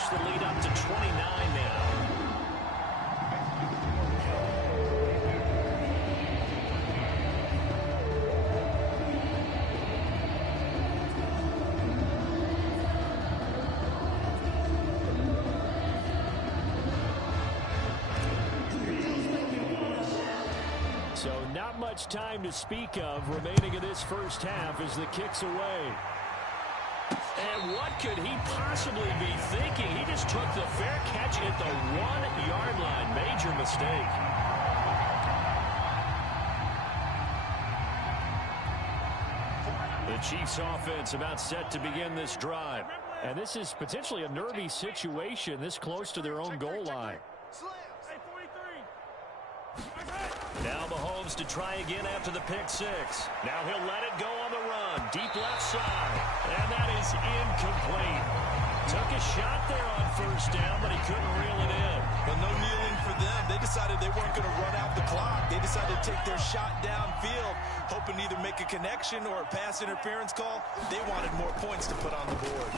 push the lead up to 29 now. So not much time to speak of remaining in this first half as the kick's away. And what could he possibly be thinking? He just took the fair catch at the 1-yard line. Major mistake. The Chiefs offense about set to begin this drive. And this is potentially a nervy situation this close to their own goal line. Now Mahomes to try again after the pick six. Now he'll let it go on the run. Deep left side. And that is incomplete. Took a shot there on first down, but he couldn't reel it in. But no kneeling for them. They decided they weren't going to run out the clock. They decided to take their shot downfield, hoping to either make a connection or a pass interference call. They wanted more points to put on the board.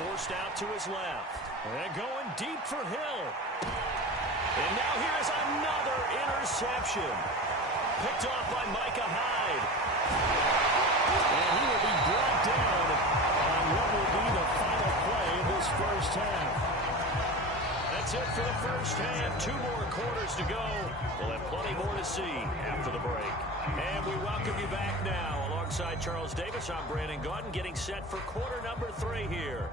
Forced out to his left. And going deep for Hill. And now here is another interception. Picked off by Micah Hyde. And he will be brought down on what will be the final play of this first half. That's it for the first half. 2 more quarters to go. We'll have plenty more to see after the break. And we welcome you back now. Alongside Charles Davis, I'm Brandon Gaudin, getting set for quarter number 3 here.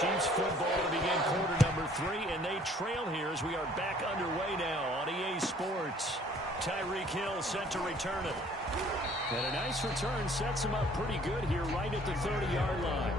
Chiefs football to begin quarter number 3, and they trail here as we are back underway now on EA Sports. Tyreek Hill set to return it. And a nice return sets him up pretty good here right at the 30-yard line.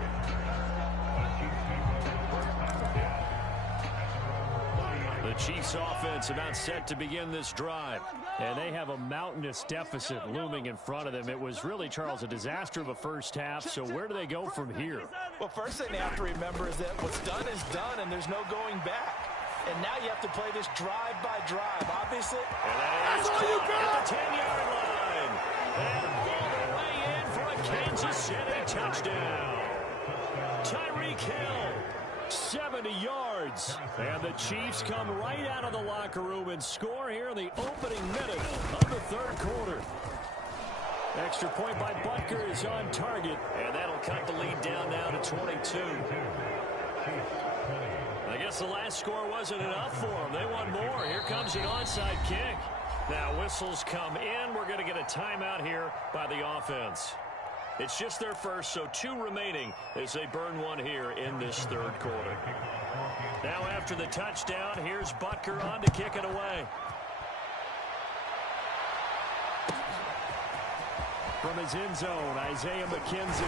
The Chiefs offense about set to begin this drive. And they have a mountainous deficit looming in front of them. It was really, Charles, a disaster of a first half. So where do they go from here? Well, first thing they have to remember is that what's done is done, and there's no going back. And now you have to play this drive by drive, obviously. And that's all you got! At the 10-yard line. And all the way in for a Kansas City touchdown. Tyreek Hill. 70 yards. And the Chiefs come right out of the locker room and score here in the opening minute of the third quarter. Extra point by Butker is on target. And that'll cut the lead down now to 22. I guess the last score wasn't enough for them. They want more. Here comes an onside kick. Now whistles come in. We're going to get a timeout here by the offense. It's just their first, so 2 remaining as they burn one here in this third quarter. Now after the touchdown, here's Butker on to kick it away. From his end zone, Isaiah McKenzie.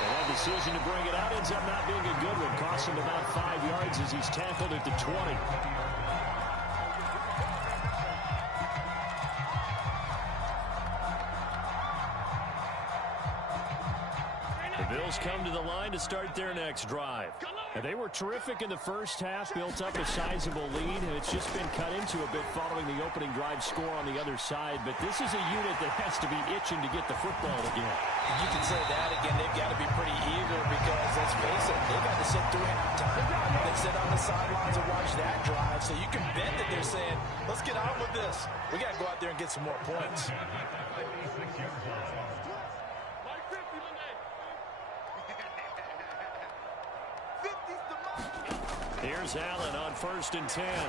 And that decision to bring it out ends up not being a good one. Costs him about 5 yards as he's tackled at the 20. The Bills come to the line to start their next drive. And they were terrific in the first half, built up a sizable lead, and it's just been cut into a bit following the opening drive score on the other side. But this is a unit that has to be itching to get the football again. You can say that again. They've got to be pretty eager because, let's face it, they've had to sit through time. They sit on the sidelines and watch that drive. So you can bet that they're saying, let's get on with this. We got to go out there and get some more points. Here's Allen on 1st and 10. And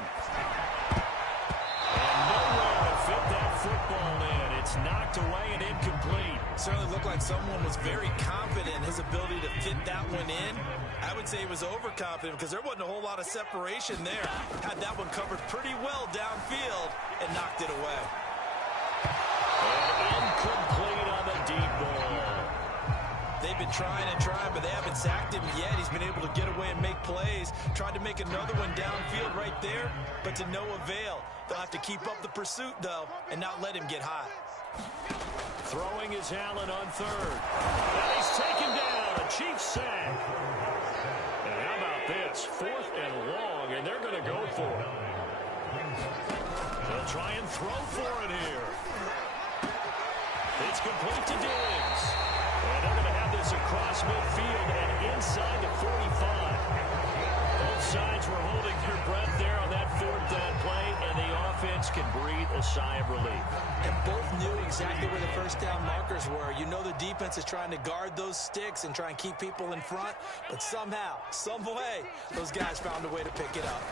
nowhere to fit that football in. It's knocked away and incomplete. Certainly looked like someone was very confident in his ability to fit that one in. I would say he was overconfident because there wasn't a whole lot of separation there. Had that one covered pretty well downfield and knocked it away. And incomplete on the deep ball. They've been trying and trying, but they haven't sacked him yet. He's been able to get away and make plays. Tried to make another one downfield right there, but to no avail. They'll have to keep up the pursuit, though, and not let him get hot. Throwing is Allen on 3rd. And he's taken down. A Chiefs sack. And how about this? 4th and long, and they're going to go for it. They'll try and throw for it here. It's complete to Diggs. And they're going to have this across midfield and inside the 45. Both sides were holding their breath there on that fourth down play, and the offense can breathe a sigh of relief. And both knew exactly where the first down markers were. You know the defense is trying to guard those sticks and try and keep people in front, but somehow, some way, those guys found a way to pick it up.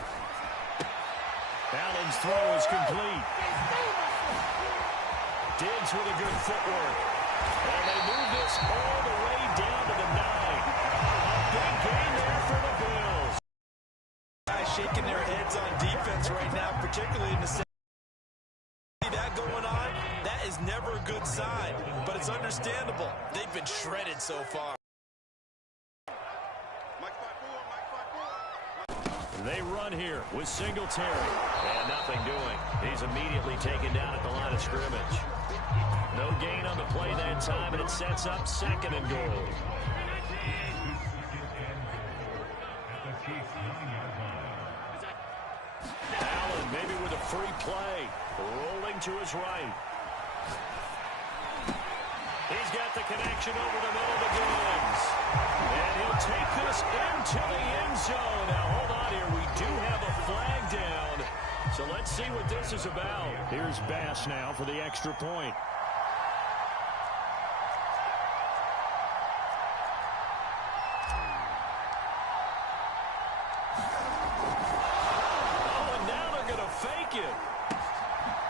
Allen's throw is complete. Diggs with a good footwork. And they move this all the way down to the 9. A big gain there for the Bills. Guys shaking their heads on defense right now, particularly in the second. That going on, that is never a good sign, but it's understandable. They've been shredded so far. They run here with Singletary. And nothing doing. He's immediately taken down at the line of scrimmage. No gain on the play that time, and it sets up 2nd and goal. Allen maybe with a free play. Rolling to his right. He's got the connection over the middle to Diggs. And he'll take this into the end zone. Now, hold on here. We do have a flag down. So let's see what this is about. Here's Bass now for the extra point. Oh, and now they're going to fake it.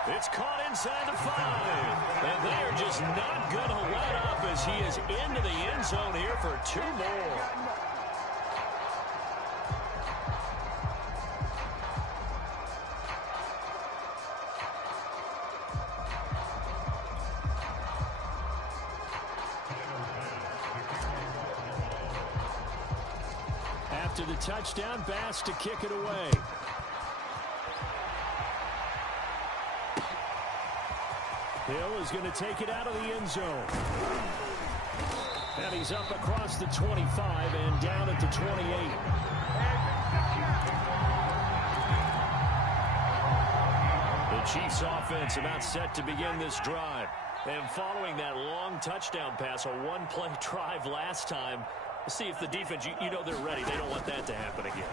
It's caught inside the 5. And they are just not going to let up as he is into the end zone here for 2 more. After the touchdown, Bass to kick it away. Hill is going to take it out of the end zone. And he's up across the 25 and down at the 28. The Chiefs offense about set to begin this drive. And following that long touchdown pass, a one-play drive last time, see if the defense, you know they're ready. They don't want that to happen again.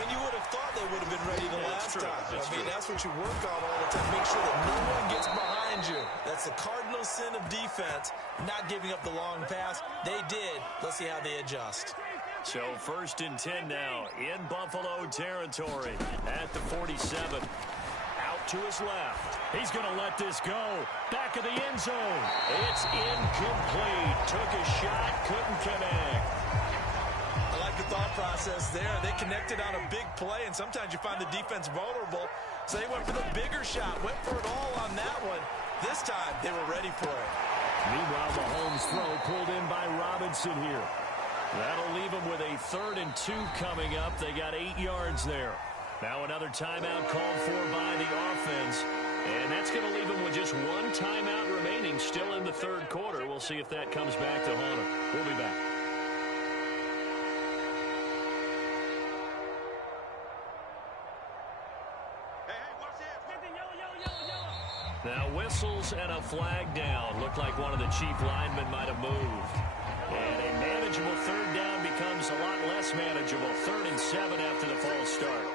And you would have thought they would have been ready the last time. That's what you work on all the time. Make sure that no one gets behind you. That's the cardinal sin of defense, not giving up the long pass. They did. Let's see how they adjust. So 1st and 10 now in Buffalo territory at the 47. Out to his left. He's going to let this go. Back of the end zone. It's incomplete. Took a shot, couldn't connect. I like the thought process there. They connected on a big play, and sometimes you find the defense vulnerable. So they went for the bigger shot, went for it all on that one. This time, they were ready for it. Meanwhile, Mahomes' throw pulled in by Robinson here. That'll leave them with a 3rd and 2 coming up. They got 8 yards there. Now another timeout called for by the offense. And that's going to leave them with just 1 timeout remaining still in the 3rd quarter. We'll see if that comes back to haunt them. We'll be back. Now whistles and a flag down. Looked like one of the Chief linemen might have moved. And a manageable 3rd down becomes a lot less manageable. 3rd and 7 after the false start.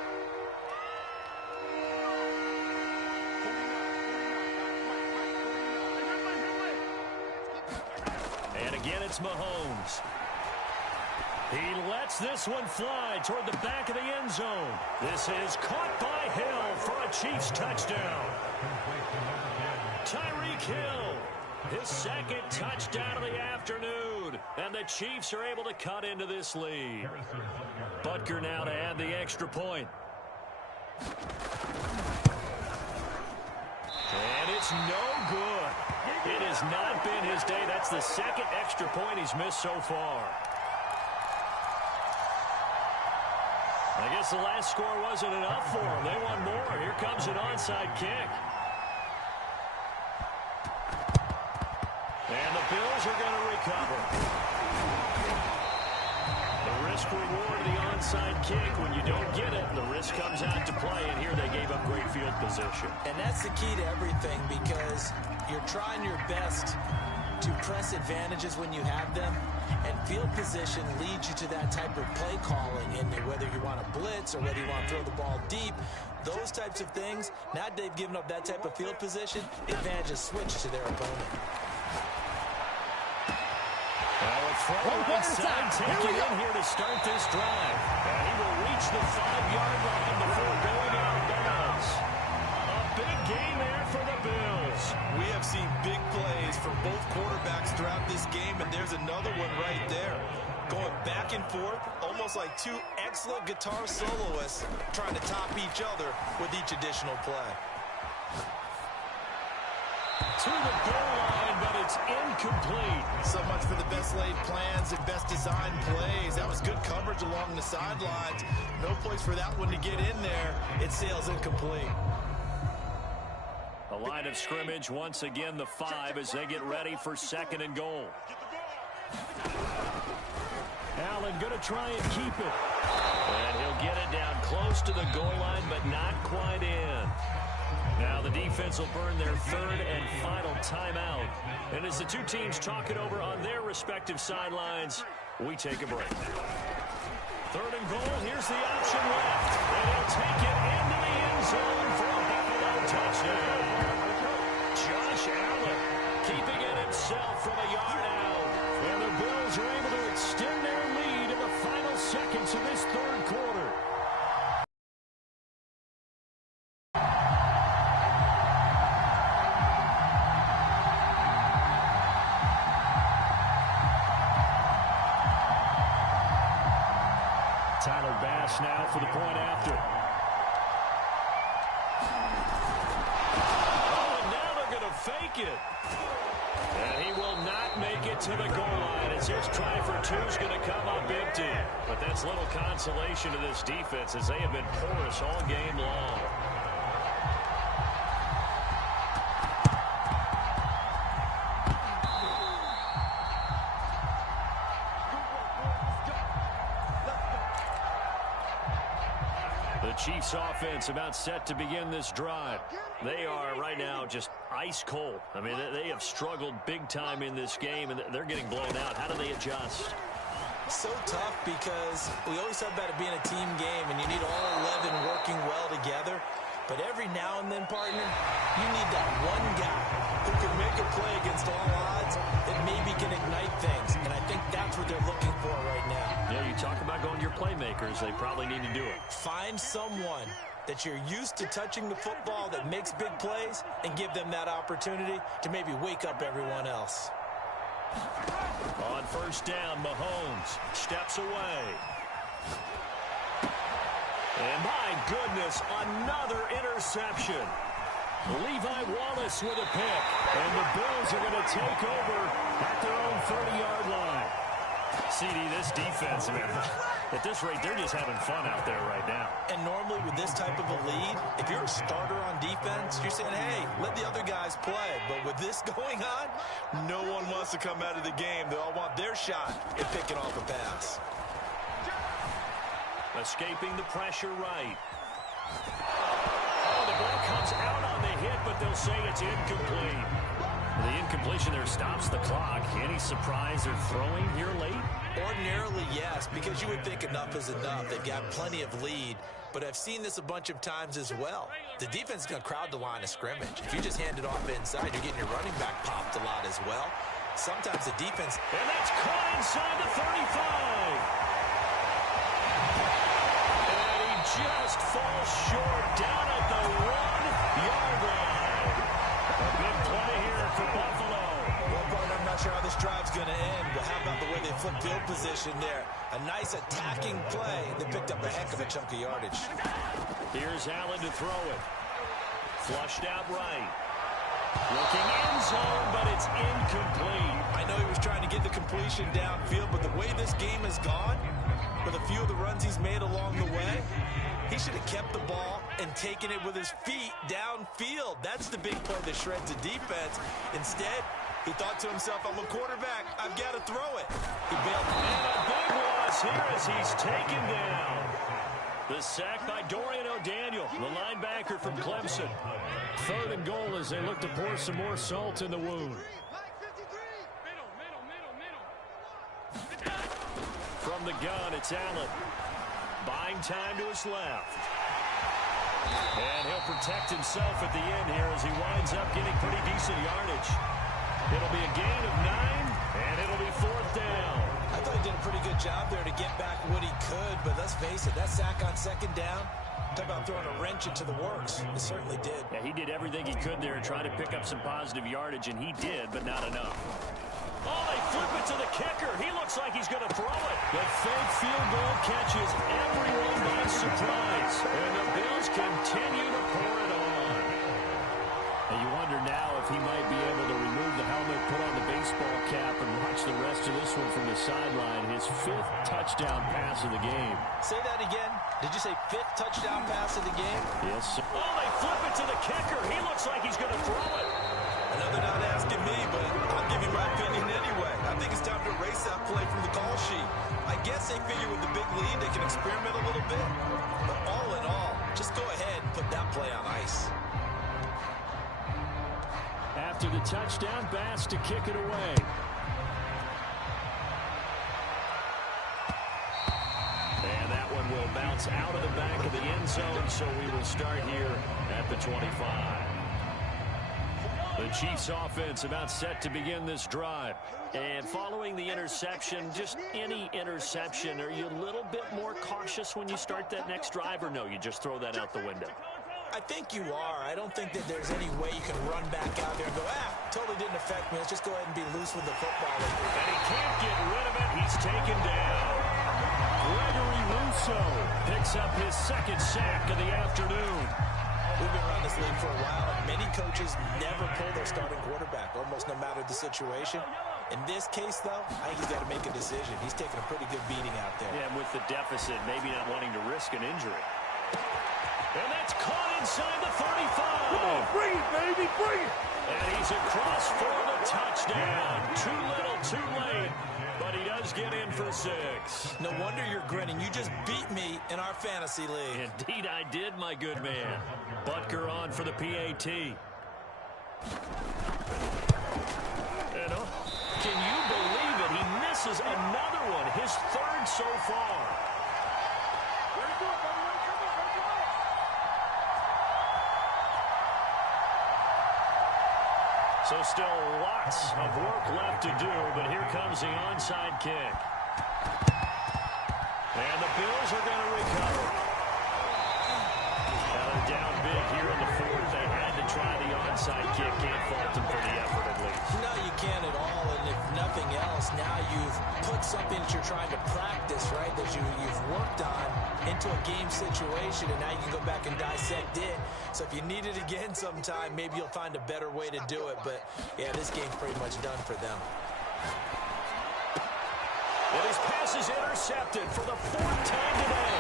And again, it's Mahomes. He lets this one fly toward the back of the end zone. This is caught by Hill for a Chiefs touchdown. Tyreek Hill, his 2nd touchdown of the afternoon. And the Chiefs are able to cut into this lead. Butker now to add the extra point. And it's no good. It has not been his day. That's the 2nd extra point he's missed so far. I guess the last score wasn't enough for him. They want more. Here comes an onside kick. And the Bills are going to recover. The risk reward of the onside onside kick. When you don't get it, the risk comes out to play, and here they gave up great field position. And that's the key to everything, because you're trying your best to press advantages when you have them, and field position leads you to that type of play calling, and whether you want to blitz or whether you want to throw the ball deep, those types of things. Now they've given up that type of field position, the advantage is switched to their opponent. Inside, taking in here to start this drive. And he will reach the 5-yard line before going out of bounds. A big game there for the Bills. We have seen big plays from both quarterbacks throughout this game, and there's another one right there. Going back and forth, almost like two excellent guitar soloists trying to top each other with each additional play. To the goal line, but it's incomplete. So much for the best laid plans and best designed plays. That was good coverage along the sidelines. No place for that one to get in there. It sails incomplete. The line of scrimmage, once again, the 5 as they get ready for 2nd and goal. Allen going to try and keep it. And he'll get it down close to the goal line, but not quite in. Now the defense will burn their 3rd and final timeout. And as the two teams talk it over on their respective sidelines, we take a break. 3rd and goal, here's the option left. And he'll take it into the end zone for a Buffalo touchdown. Josh Allen keeping it himself from a yard out. And the Bills are able to extend their lead in the final seconds of this 3rd quarter. Tyler Bass now for the point after. Oh, and now they're going to fake it. And he will not make it to the goal line as his try for 2 is going to come up empty. But that's little consolation to this defense as they have been porous all game long. The Chiefs offense about set to begin this drive. They are right now just ice cold. I mean, they have struggled big time in this game, and they're getting blown out. How do they adjust? So tough, because we always talk about it being a team game, and you need all 11 working well together. But every now and then, partner, you need that one guy who can make a play against all odds that maybe can ignite things. And I think that's what they're looking for right now. Yeah, you talk about going to your playmakers. They probably need to do it. Find someone that you're used to touching the football that makes big plays and give them that opportunity to maybe wake up everyone else. On 1st down, Mahomes steps away. And my goodness, another interception. Levi Wallace with a pick. And the Bills are going to take over at their own 30-yard line. CD, this defense, man, at this rate, they're just having fun out there right now. And normally with this type of a lead, if you're a starter on defense, you're saying, hey, let the other guys play. But with this going on, No one wants to come out of the game. They all want their shot at picking off a pass. Escaping the pressure right. Oh, the ball comes out on the hit, but they'll say it's incomplete. The incompletion there stops the clock. Any surprise they're throwing here late? Ordinarily, yes, because you would think enough is enough. They've got plenty of lead, but I've seen this a bunch of times as well. The defense is going to crowd the line of scrimmage. If you just hand it off inside, you're getting your running back popped a lot as well. Sometimes the defense... And that's caught inside the 35. Just falls short down at the 1-yard line. A big play here for Buffalo. Well, partner, I'm not sure how this drive's going to end, but how about the way they flipped field position there? A nice attacking play. They picked up a heck of a chunk of yardage. Here's Allen to throw it. Flushed out right. Looking end zone, but it's incomplete. I know he was trying to get the completion downfield, but the way this game has gone, with a few of the runs he's made along the way, he should have kept the ball and taken it with his feet downfield. That's the big play that shreds the defense. Instead, he thought to himself, I'm a quarterback. I've got to throw it. He bailed. And a big loss here as he's taken down. The sack by Dorian O'Daniel, the linebacker from Clemson. 3rd and goal as they look to pour some more salt in the wound. From the gun, it's Allen. Buying time to his left. And he'll protect himself at the end here as he winds up getting pretty decent yardage. It'll be a gain of 9, and it'll be 4th down. I thought he did a pretty good job there to get back what he could, but let's face it, that sack on 2nd down, talk about throwing a wrench into the works. It certainly did. Yeah, he did everything he could there and try to pick up some positive yardage, and he did, but not enough. Oh, they flip it to the kicker. He looks like he's going to throw it. The fake field goal catches everyone by surprise. And the Bills continue to pour it on. And you wonder now if he might be able to remove the helmet, put on the baseball cap, and watch the rest of this one from the sideline. His 5th touchdown pass of the game. Say that again. Did you say 5th touchdown pass of the game? Yes, sir. Oh, they flip it to the kicker. He looks like he's going to throw it. Another not asking me, but I'll give you my opinion anyway. I think it's time to erase that play from the call sheet. I guess they figure with the big lead they can experiment a little bit. But all in all, just go ahead and put that play on ice. After the touchdown, Bass to kick it away. And that one will bounce out of the back of the end zone, so we will start here at the 25. The Chiefs offense about set to begin this drive. And following the interception, just any interception, are you a little bit more cautious when you start that next drive, or no, you just throw that out the window? I think you are. I don't think that there's any way you can run back out there and go, totally didn't affect me. Let's just go ahead and be loose with the football. And he can't get rid of it. He's taken down. Gregory Rousseau picks up his 2nd sack of the afternoon. We've been around this league for a while, and many coaches never pull their starting quarterback, almost no matter the situation. In this case, though, I think he's got to make a decision. He's taking a pretty good beating out there. Yeah, with the deficit, maybe not wanting to risk an injury. And that's caught inside the 35. Come on, bring it, baby, bring it. And he's across for the touchdown. Too little, too late. But he does get in for 6. No wonder you're grinning. You just beat me in our fantasy league. Indeed I did, my good man. Butker on for the PAT. And can you believe it? He misses another one, his 3rd so far. So still lots of work left to do, but here comes the onside kick. And the Bills are going to recover. Now they're down big here in the 4th. They had to try the onside kick. Can't fault them for the effort at least. No, you can't at all. And if nothing else, now you've put something that you're trying to practice, right, that you've worked on into a game situation, and now you can go back and dissect it. So if you need it again sometime, maybe you'll find a better way to do it. But, yeah, this game's pretty much done for them. And his pass is intercepted for the 4th time today.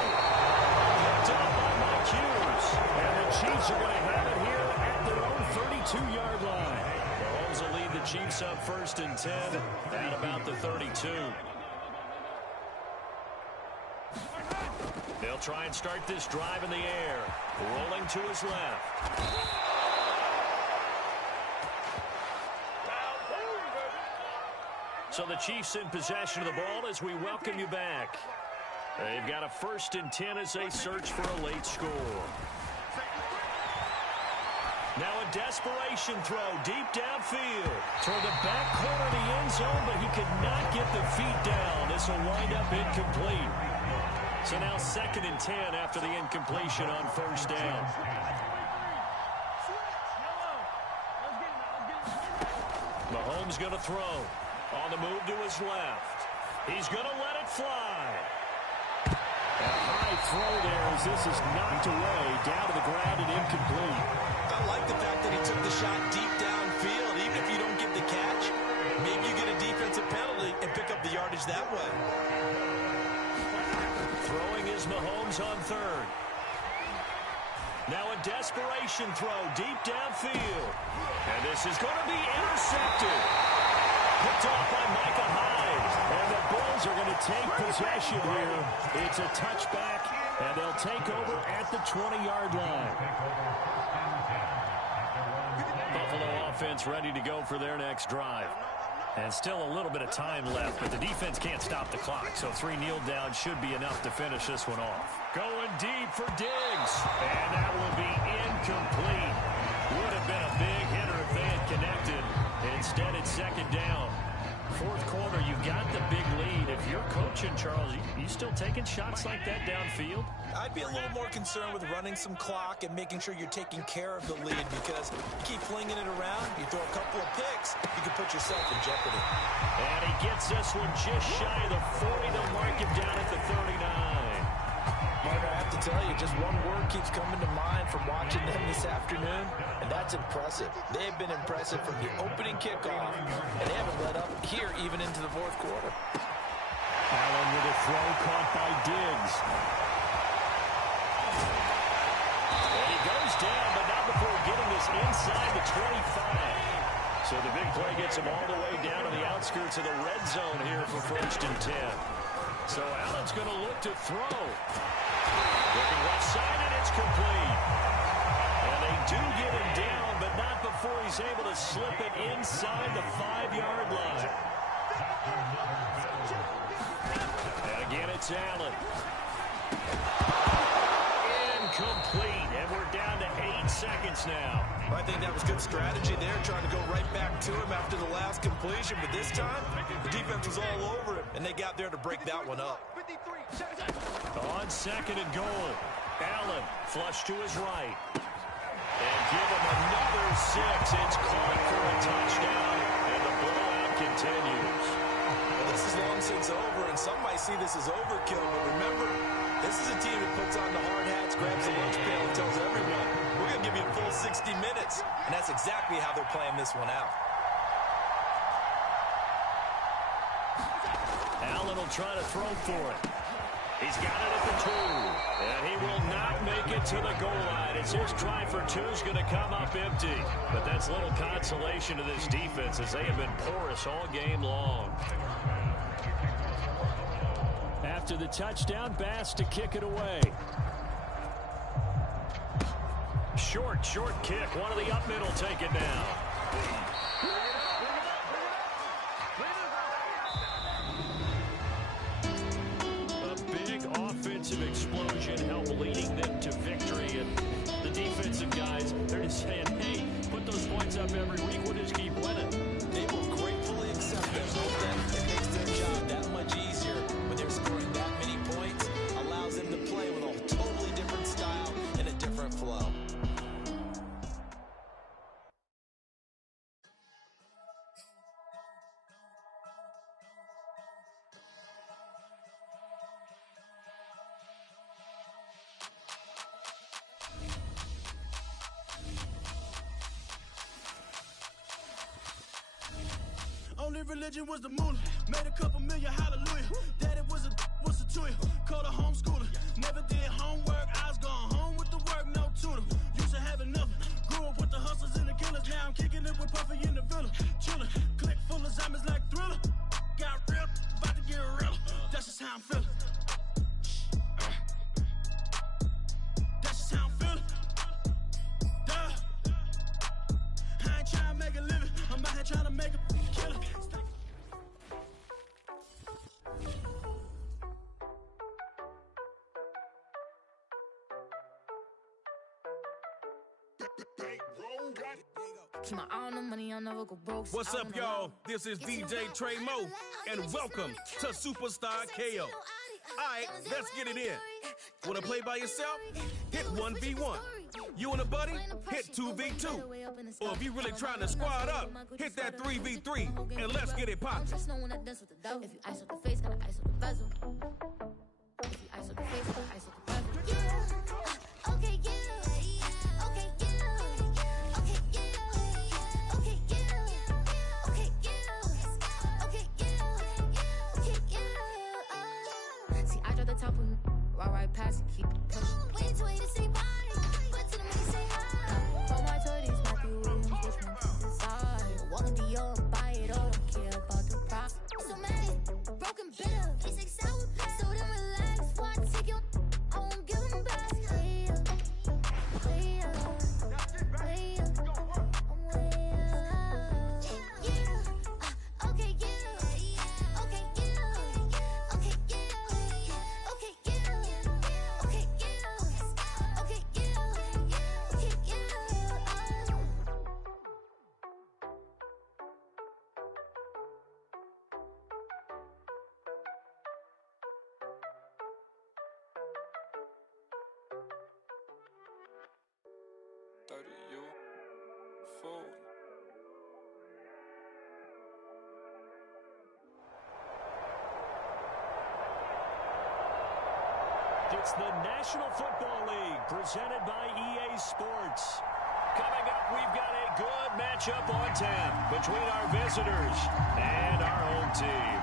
Picked off by Mike Hughes. And the Chiefs are going to have it here at their own 32-yard line. Mahomes will lead the Chiefs up 1st and 10 at about the 32. They'll try and start this drive in the air. Rolling to his left. So the Chiefs in possession of the ball as we welcome you back. They've got a 1st and 10 as they search for a late score. Now a desperation throw deep downfield toward the back corner of the end zone, but he could not get the feet down. This will wind up incomplete. So now 2nd and 10 after the incompletion on 1st down. Mahomes going to throw. On the move to his left. He's going to let it fly. A high throw there as this is knocked away, down to the ground and incomplete. I like the fact that he took the shot deep downfield. Even if you don't get the catch, maybe you get a defensive penalty and pick up the yardage that way. Throwing is Mahomes on 3rd. Now a desperation throw deep downfield. And this is going to be intercepted. Picked off by Micah Hyde. And the Bills are going to take possession here. It's a touchback, and they'll take over at the 20-yard line. Buffalo offense ready to go for their next drive. And still a little bit of time left, but the defense can't stop the clock, so 3 kneel downs should be enough to finish this one off. Going deep for Diggs, and that will be incomplete. Would have been a big hitter if they had connected. Instead, it's second down. Fourth quarter, you've got the big lead. If you're coaching, Charles, you still taking shots like that downfield? I'd be a little more concerned with running some clock and making sure you're taking care of the lead, because you keep flinging it around, you throw a couple of picks, you can put yourself in jeopardy. And he gets this one just shy of the 40 to mark him down at the 39. Mark, I have to tell you, just one word keeps coming to mind from watching them this afternoon, and that's impressive. They've been impressive from the opening kickoff, and they haven't let up here even into the fourth quarter. Allen with a throw caught by Diggs. And he goes down, but not before getting this inside the 25. So the big play gets him all the way down to the outskirts of the red zone here for first and 10. So Allen's going to look to throw. Looking left side, and it's complete. And they do get him down, but not before he's able to slip it inside the 5-yard line. And again, it's Allen. Incomplete, and we're down to 8 seconds now. I think that was good strategy there, trying to go right back to him after the last completion. But this time, the defense was all over him, and they got there to break that one up. On second and goal, Allen flush to his right. And give him another 6. It's caught for a touchdown, and the blowout continues. Well, this is long since over, and some might see this as overkill, but remember, this is a team that puts on the hard hats, grabs the lunch pail, and tells everyone, we're going to give you a full 60 minutes. And that's exactly how they're playing this one out. Allen will try to throw for it. He's got it at the 2. And he will not make it to the goal line. As his try for 2 is going to come up empty. But that's little consolation to this defense, as they have been porous all game long. After the touchdown, Bass to kick it away. Short kick. One of the up middle take it down. Explosion help leading them to victory, and the defensive guys, they're just saying, hey, put those points up every week, we'll just keep winning. They will gratefully accept that. It makes their job that much easier when they're scoring that many points. Allows them to play with a totally different style and a different flow. Only religion was the moolah. Made a couple million, hallelujah. Daddy was a to you. Called a homeschooler. Never did homework. I was going home with the work, no tutor. Used to have nothing. Grew up with the hustlers and the killers. Now I'm kicking it with Puffy in the villa. Chillin'. Click full of zombies like Thriller. Got real. About to get real. That's just how I'm feeling. That's just how I'm feeling. Duh. I ain't trying to make a living. I'm out here trying to make a killing. What's up, y'all? This is DJ Trey Mo, and welcome to Superstar KO. Alright, let's get it in. Wanna play by yourself? Hit 1v1. You and a buddy? Hit 2v2. Or if you really trying to squad up, hit that 3v3, and let's get it poppin'. If you ice up the face, gotta ice up the bezel. If you ice up the face, gotta ice up the bezel. Yeah, okay, yeah. Okay, yeah. Okay, yeah. Okay, yeah. Okay, yeah. Okay, yeah. Okay, yeah. See, I drop the top one, right past it, keep it pushing. Wait till you say bye, but to the money say hi. For my 30s, Matthew Williams, which one to decide? Wanna be your buy it all, don't care about the price. So many broken bills, it's exciting. It's the National Football League presented by EA Sports. Coming up, we've got a good matchup on tap between our visitors and our home team.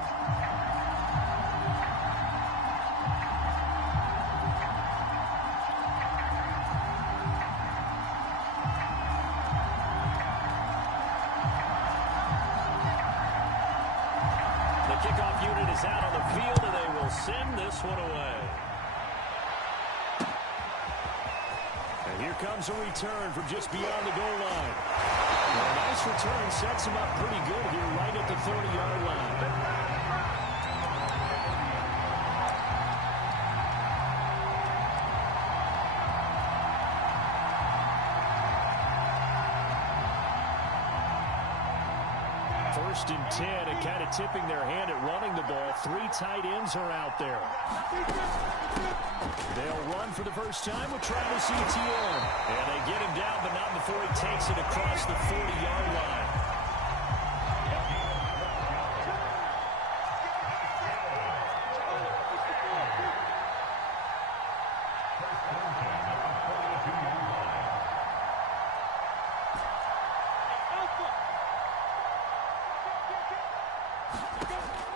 The kickoff unit is out on the field, and they will send this one away. And here comes a return from just beyond the goal line. Well, a nice return sets him up pretty good here right at the 30-yard line. First and 10, and kind of tipping their hand at running the ball. 3 tight ends are out there. They'll run for the first time with Travis Etienne. And they get him down, but not before he takes it across the 40-yard line.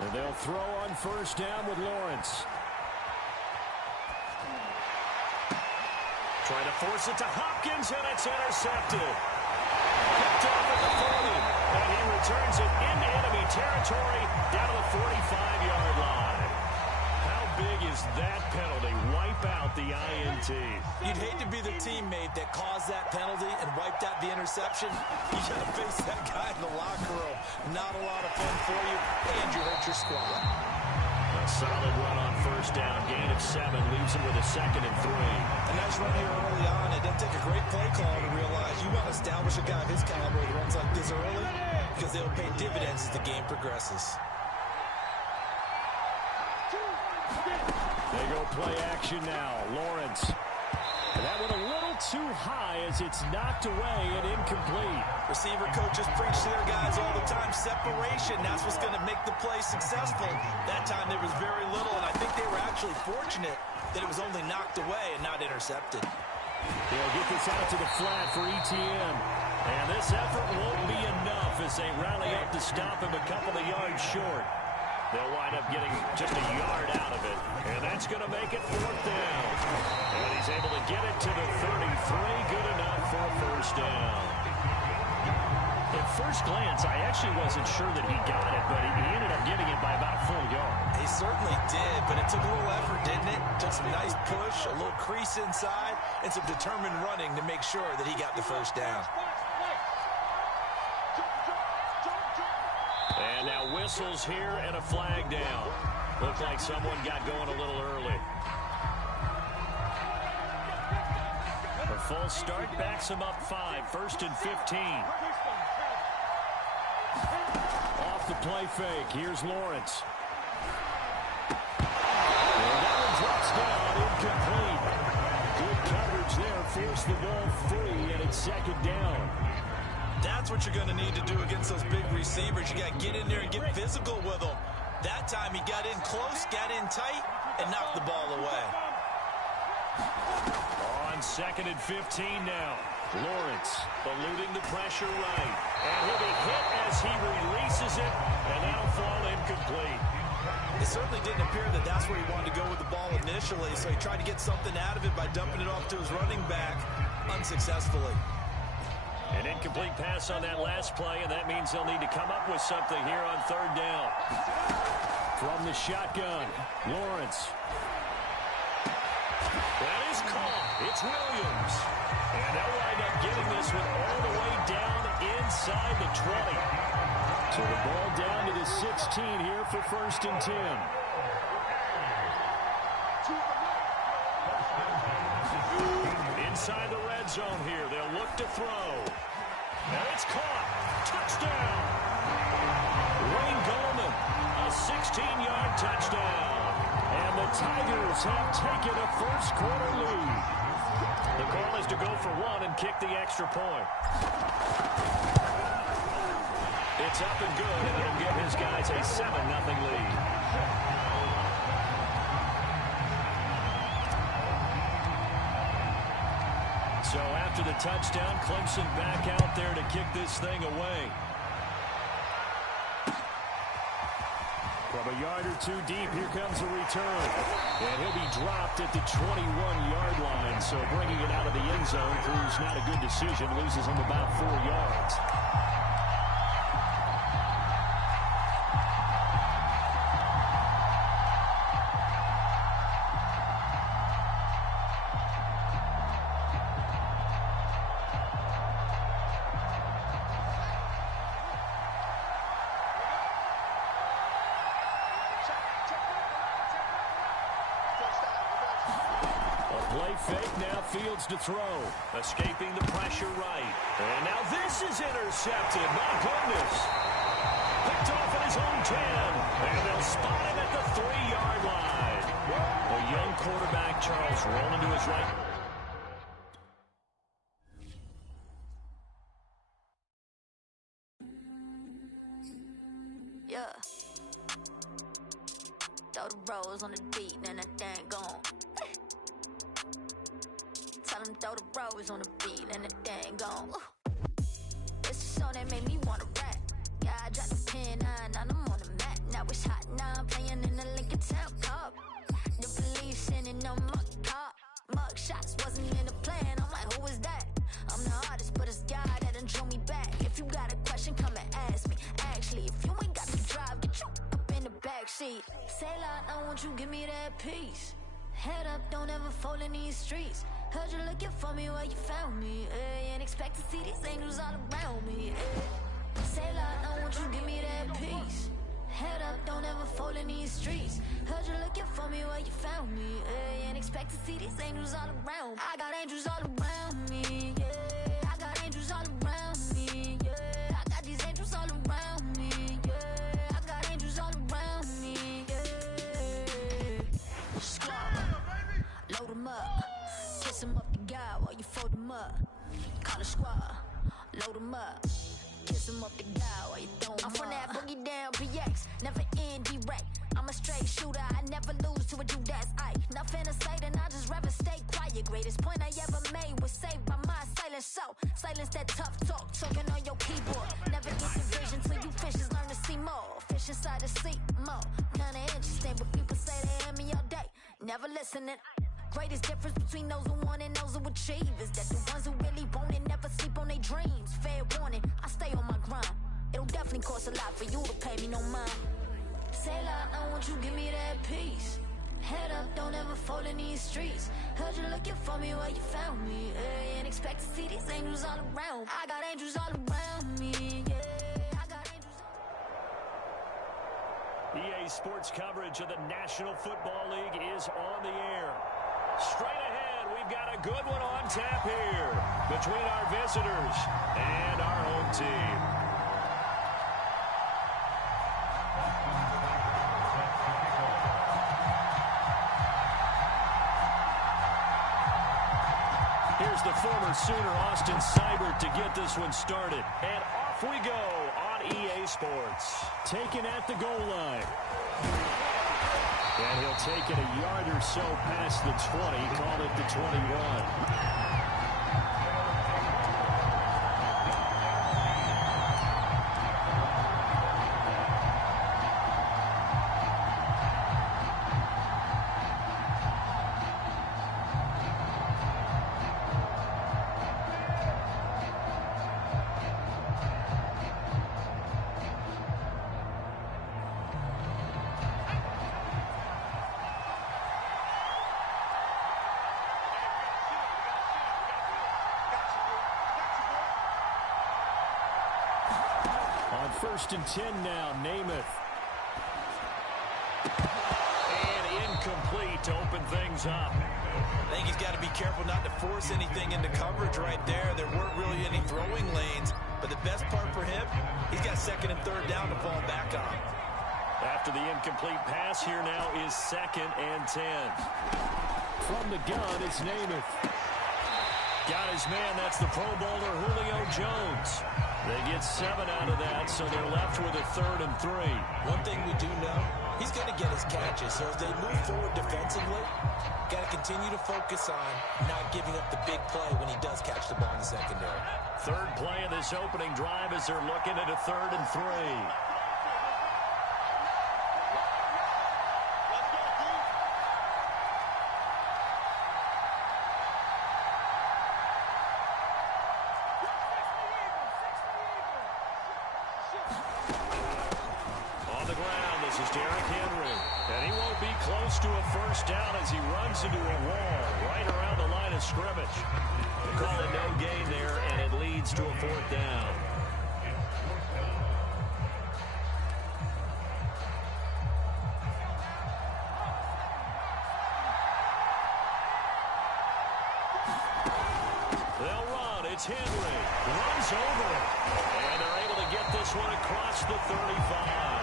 And they'll throw on first down with Lawrence. Trying to force it to Hopkins, and it's intercepted. Picked off at the 40, and he returns it into enemy territory down to the 45-yard line. How big is that penalty? Wipe out the INT. You'd hate to be the teammate that caused that penalty and wiped out the interception. You got to face that guy in the locker room. Not a lot of fun for you, and you hurt your squad. A solid run on first down. Gain of 7 leaves him with a 2nd and 3. A nice run here early on. It doesn't take a great play call to realize you want to establish a guy of his caliber that runs like this early because they'll pay dividends as the game progresses. They go play action now. Lawrence. And that went a little too high as it's knocked away and incomplete. Receiver coaches preach to their guys all the time. Separation, that's what's going to make the play successful. That time there was very little, and I think they were actually fortunate that it was only knocked away and not intercepted. They'll get this out to the flat for Etienne. And this effort won't be enough as they rally up to stop him a couple of yards short. They'll wind up getting just a yard out of it. And that's going to make it 4th down. And he's able to get it to the 33. Good enough for a first down. At first glance, I actually wasn't sure that he got it, but he ended up getting it by about a full yard. He certainly did, but it took a little effort, didn't it? Took some nice push, a little crease inside, and some determined running to make sure that he got the first down. And now whistles here and a flag down. Looked like someone got going a little early. A false start backs him up 5. 1st and 15. Off the play fake. Here's Lawrence. And that one drops down, incomplete. Good coverage there. Forced the ball free, and it's 2nd down. That's what you're going to need to do against those big receivers. You got to get in there and get physical with them. That time he got in close, got in tight, and knocked the ball away. On 2nd and 15 now. Lawrence eluding the pressure right. And he'll be hit as he releases it, and that'll fall incomplete. It certainly didn't appear that that's where he wanted to go with the ball initially, so he tried to get something out of it by dumping it off to his running back unsuccessfully. An incomplete pass on that last play, and that means they'll need to come up with something here on 3rd down. From the shotgun, Lawrence. That is caught. It's Williams. And they'll wind up getting this one all the way down inside the 20. So the ball down to the 16 here for 1st and 10. Inside the red zone here. They'll look to throw. And it's caught. Touchdown. Wayne Gallman, a 16-yard touchdown. And the Tigers have taken a first-quarter lead. The call is to go for 1 and kick the extra point. It's up and good, and it'll give his guys a 7-0 lead. So after the touchdown, Clemson back out there to kick this thing away. From a yard or two deep, here comes a return. And he'll be dropped at the 21-yard line. So bringing it out of the end zone proves not a good decision. Loses him about 4 yards. Play fake, now Fields to throw. Escaping the pressure right. And now this is intercepted. My goodness. Picked off at his own 10. And they'll spot him at the 3-yard line. A young quarterback, Charles, rolling to his right. Yeah. Throw the rolls on the beat, and that thing gone. Tell him throw the rolls on the beat and the thing gone. This is a song that made me wanna rap. Yeah, I dropped the pen, now I'm on the mat. Now it's hot, now I'm playing in the Lincoln Town Cup. The police sending on my car. Mug shots wasn't in the plan. I'm like, who is that? I'm the artist, but it's God that done drew me back. If you got a question, come and ask me. Actually, if you ain't got to drive, get you up in the backseat. Say loud, I want you, give me that peace. Head up, don't ever fall in these streets. Heard you looking for me where you found me, and expect to see these angels all around me. Say loud, I want you, give me that peace. Head up, don't ever fall in these streets. Heard you looking for me where you found me, and expect to see these angels all around. I got angels all around me, yeah. I got angels all around me, yeah. I got these angels all around me, yeah. I got angels all around me, yeah. Squad, load 'em up. Kiss him up the guy while you fold him up. Call a squad, load him up. Kiss him up the guy while you throw him up. I'm from that boogie down PX, never end direct. I'm a straight shooter, I never lose to a dude that's Ike. Nothing to say, then I just rather stay quiet. Greatest point I ever made was saved by my silence. So, silence that tough talk, talking on your keyboard. Never get the vision till you fishes learn to see more. Fish inside the sea, more. Kinda interesting, but people say they hear me all day. Never listening. Greatest difference between those who want and those who achieve is that the ones who really want it never sleep on their dreams. Fair warning, I stay on my grind. It'll definitely cost a lot for you to pay me no mind. Say loud, I want you, give me that peace. Head up, don't ever fall in these streets. Heard you looking for me where you found me, and expect to see these angels all around. I got angels all around me, yeah. I got angels all EA Sports coverage of the National Football League is on the air. Straight ahead, we've got a good one on tap here between our visitors and our home team. Here's the former Sooner, Austin Seibert, to get this one started. And off we go on EA Sports. Taken at the goal line. And he'll take it a yard or so past the 20, call it the 21. First and 10 now, Namath. And incomplete to open things up. I think he's got to be careful not to force anything into coverage right there. There weren't really any throwing lanes, but the best part for him, he's got second and third down to fall back on. After the incomplete pass, here now is second and 10. From the gun, it's Namath. Got his man, that's the Pro Bowler Julio Jones. They get 7 out of that, so they're left with a 3rd and 3. One thing we do know, he's going to get his catch. catches. So as they move forward defensively, got to continue to focus on not giving up the big play when he does catch the ball in the secondary. Third play of this opening drive as they're looking at a 3rd and 3. On the ground, this is Derrick Henry. And he won't be close to a first down as he runs into a wall right around the line of scrimmage. They call it no gain there, and it leads to a 4th down. They'll run. It's Henry. Runs over it. And they're able to get this one across the 35.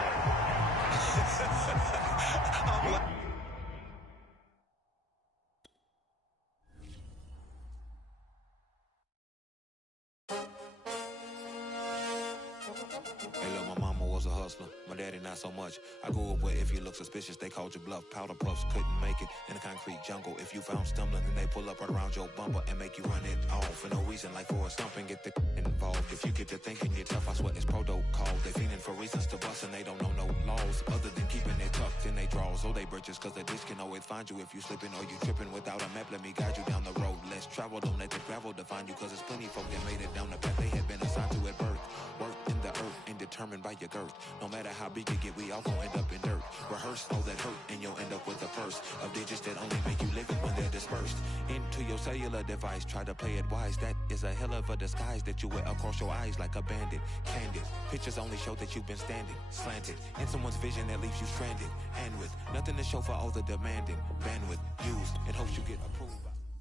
Hey, look, my mama was a hustler. My daddy not so much. I grew up where if you look suspicious, they called you bluff. Powder puffs couldn't make it in the concrete jungle. If you found stumbling, then they pull up right around your bumper and make you run it off for no reason, like for a stump and get the involved. If you get to thinking you're tough, I swear it's protocol. They fiending for reasons to bust and they don't know no laws other than keeping it tucked in they draws. So they bridges, cause the ditch can always find you if you slipping or you tripping without a map. Let me guide you down the road. Less travel, don't let the gravel define you, cause there's plenty folk that made it down the path they had been assigned to at birth. Work in the earth and determined by your girth. No matter how big it get, we all gon' end up in dirt. Rehearse all that hurt and you'll end up with a purse of digits that only make you live it when they're dispersed into your cellular device. Try to play it wise. That is a hell of a disguise that you wear across your eyes like a bandit. Candid pictures only show that you've been standing slanted in someone's vision that leaves you stranded, and with nothing to show for all the demanding bandwidth used in hopes you get approved.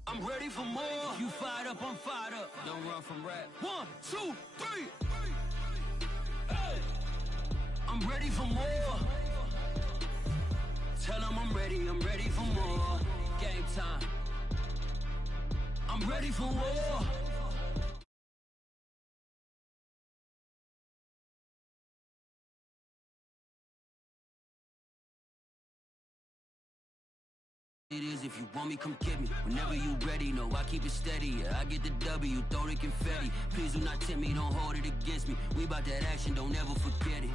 I'm ready for more. If you fired up, I'm fired up. Don't run from rap. 1, 2, 3. Hey. I'm ready for more. Tell them I'm ready for more. Game time. I'm ready for war. It is, if you want me, come get me. Whenever you ready, no, I keep it steady. Yeah, I get the W, throw the confetti. Please do not tempt me, don't hold it against me. We about that action, don't ever forget it.